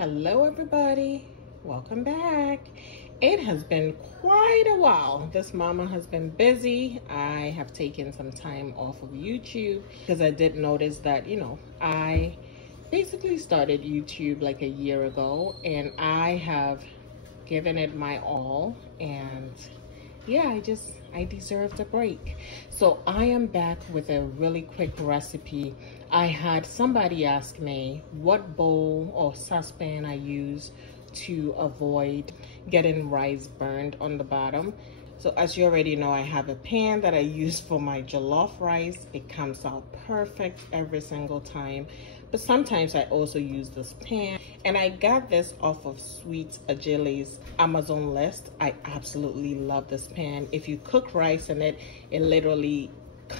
Hello everybody, welcome back. It has been quite a while. This mama has been busy. I have taken some time off of YouTube because I did notice that, I basically started YouTube like a year ago and I have given it my all, and yeah, I deserved a break. So I am back with a really quick recipe. I had somebody ask me what bowl or saucepan I use to avoid getting rice burned on the bottom. So as you already know, I have a pan that I use for my jollof rice. It comes out perfect every single time. But sometimes I also use this pan, and I got this off of Sweet Agile's Amazon list. I absolutely love this pan. If you cook rice in it, it literally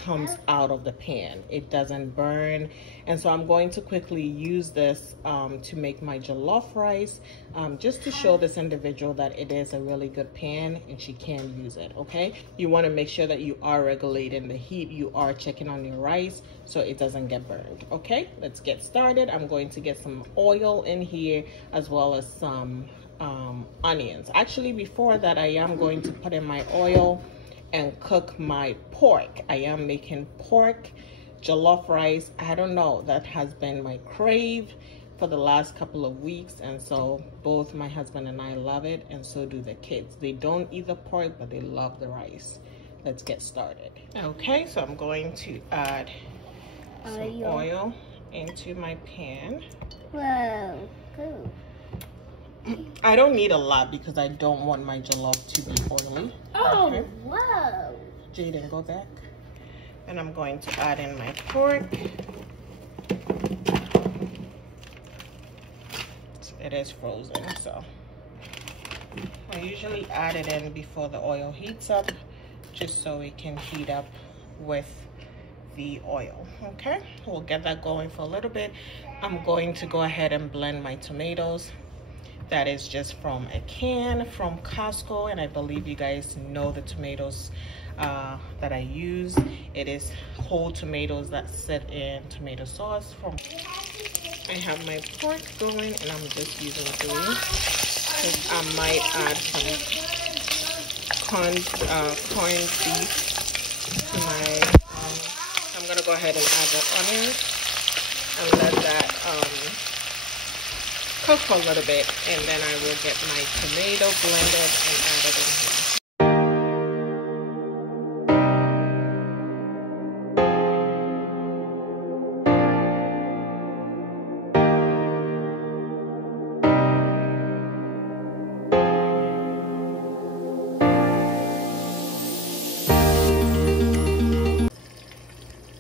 comes out of the pan. It doesn't burn. And so I'm going to quickly use this to make my jollof rice, just to show this individual that it is a really good pan and she can use it. Okay, you want to make sure that you are regulating the heat, you are checking on your rice so it doesn't get burned. Okay, let's get started. I'm going to get some oil in here as well as some onions. Actually, before that, I am going to put in my oil and cook my pork. I am making pork jollof rice. I don't know, that has been my crave for the last couple of weeks, and so both my husband and I love it, and so do the kids. They don't eat the pork, but they love the rice. Let's get started. Okay, so I'm going to add some oil into my pan. Whoa, cool. I don't need a lot because I don't want my jollof to be oily. Oh, okay. Whoa. Jaden, go back. And I'm going to add in my pork. It is frozen, so I usually add it in before the oil heats up, just so it can heat up with the oil. Okay, we'll get that going for a little bit. I'm going to go ahead and blend my tomatoes. That is just from a can from Costco, and I believe you guys know the tomatoes that I use. It is whole tomatoes that sit in tomato sauce. I have my pork going, and I'm just using 3. I might add some corned beef to my. I'm gonna go ahead and add the onions and let that cook for a little bit, and then I will get my tomato blended and add it in here.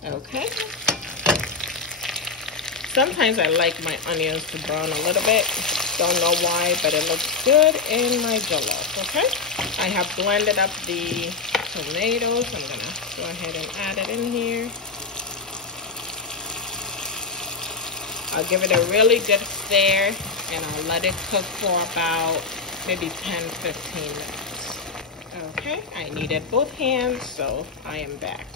Okay. Sometimes I like my onions to brown a little bit. Don't know why, but it looks good in my jollof. Okay, I have blended up the tomatoes. I'm gonna go ahead and add it in here. I'll give it a really good stir, and I'll let it cook for about maybe 10-15 minutes. Okay, I needed both hands, so I am back.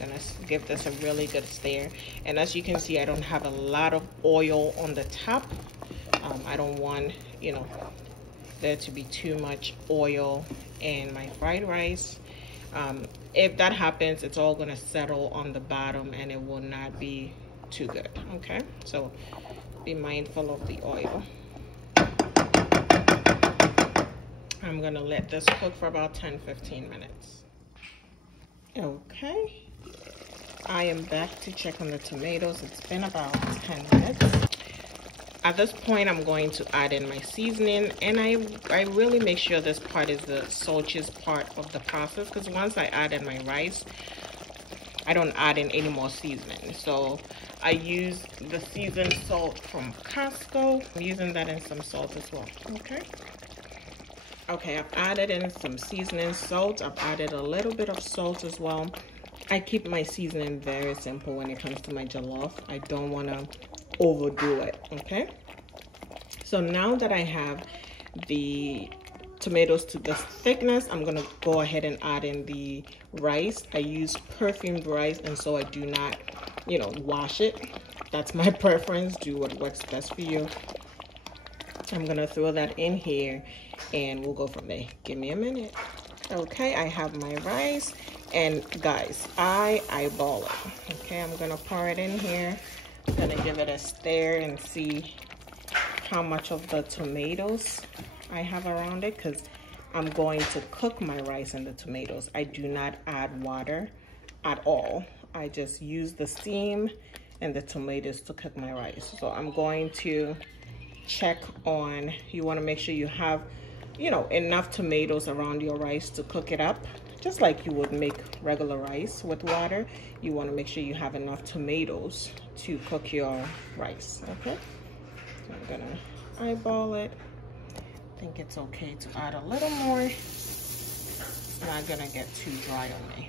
Gonna give this a really good stir, and as you can see, I don't have a lot of oil on the top. I don't want there to be too much oil in my fried rice. If that happens, it's all gonna settle on the bottom and it will not be too good. Okay, so be mindful of the oil. I'm gonna let this cook for about 10-15 minutes. Okay, I am back to check on the tomatoes. It's been about 10 minutes. At this point, I'm going to add in my seasoning, and I really make sure this part is the saltiest part of the process, because once I add in my rice, I don't add in any more seasoning. So I use the seasoned salt from Costco. I'm using that in some salt as well. Okay, I've added in some seasoning salt. I've added a little bit of salt as well. I keep my seasoning very simple when it comes to my jollof. I don't want to overdo it. Okay, so now that I have the tomatoes to this thickness, I'm gonna go ahead and add in the rice. I use perfumed rice, and so I do not wash it. That's my preference. Do what works best for you. I'm gonna throw that in here and we'll go from there. Give me a minute. Okay, I have my rice, and guys, I eyeball it. Okay, I'm gonna pour it in here. I'm gonna give it a stir and see how much of the tomatoes I have around it, because I'm going to cook my rice in the tomatoes. I do not add water at all. I just use the steam and the tomatoes to cook my rice. So I'm going to check on, you want to make sure you have, you know, enough tomatoes around your rice to cook it up, just like you would make regular rice with water. You want to make sure you have enough tomatoes to cook your rice. Okay, so I'm gonna eyeball it. I think it's okay to add a little more. It's not gonna get too dry on me.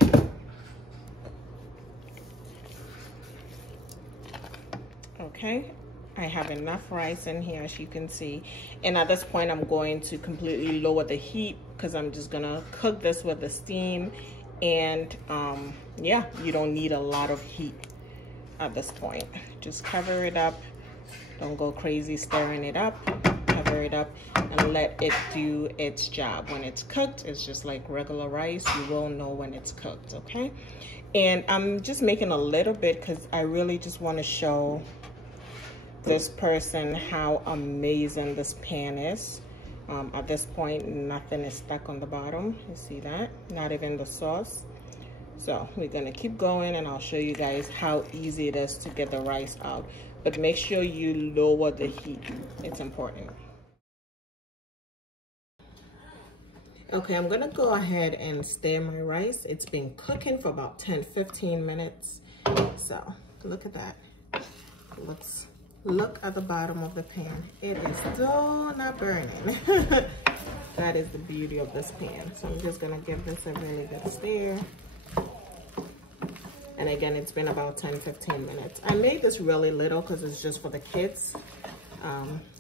Okay, I have enough rice in here, as you can see. And at this point, I'm going to completely lower the heat because I'm just gonna cook this with the steam. And yeah, you don't need a lot of heat at this point. Just cover it up. Don't go crazy stirring it up. Cover it up and let it do its job. When it's cooked, it's just like regular rice. You will know when it's cooked, okay? And I'm just making a little bit because I really just want to show this person how amazing this pan is. At this point, nothing is stuck on the bottom. You see that? Not even the sauce. So we're gonna keep going and I'll show you guys how easy it is to get the rice out. But make sure you lower the heat. It's important. Okay, I'm gonna go ahead and stir my rice. It's been cooking for about 10-15 minutes. So look at that. Look at the bottom of the pan. It is still not burning. That is the beauty of this pan. So I'm just gonna give this a really good stir. And again, it's been about 10-15 minutes. I made this really little because it's just for the kids.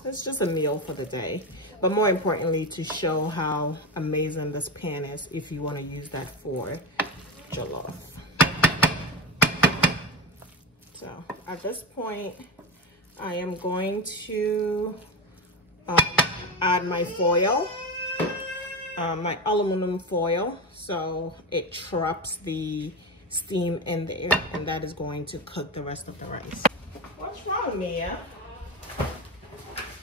It's just a meal for the day. But more importantly, to show how amazing this pan is if you want to use that for jollof. So at this point, I am going to add my foil, my aluminum foil, so it traps the steam in there, and that is going to cook the rest of the rice. What's wrong, Mia?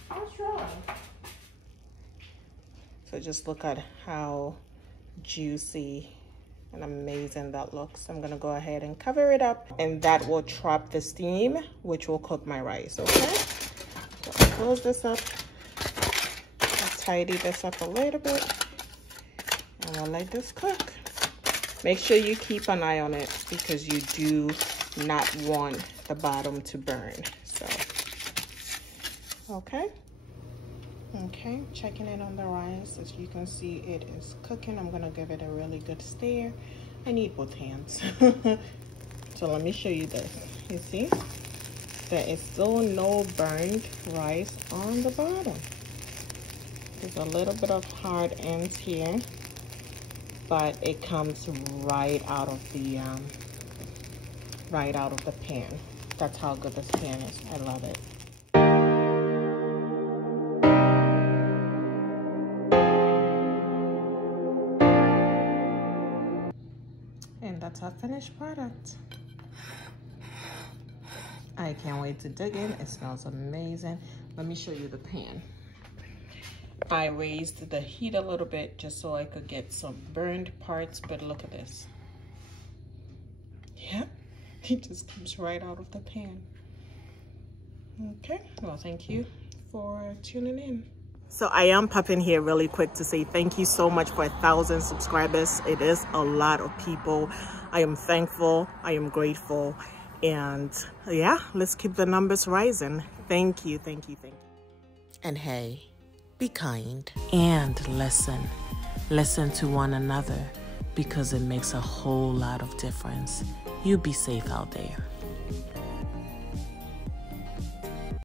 What's wrong? So just look at how juicy and amazing that looks. I'm gonna go ahead and cover it up, and that will trap the steam, which will cook my rice, okay? So I'll close this up. I'll tidy this up a little bit, and we'll let this cook. Make sure you keep an eye on it because you do not want the bottom to burn, so, okay. Okay, checking it on the rice. As you can see, it is cooking. I'm gonna give it a really good stir. I need both hands. So let me show you this. You see, there is still no burned rice on the bottom. There's a little bit of hard ends here, but it comes right out of the pan. That's how good this pan is. I love it. And that's our finished product. I can't wait to dig in. It smells amazing. Let me show you the pan. I raised the heat a little bit just so I could get some burned parts, but look at this. Yep, it just comes right out of the pan. Okay, well, thank you for tuning in. So I am popping here really quick to say thank you so much for 1,000 subscribers. It is a lot of people. I am thankful. I am grateful. And yeah, let's keep the numbers rising. Thank you, thank you, thank you. And hey, be kind. And listen. Listen to one another because it makes a whole lot of difference. You be safe out there.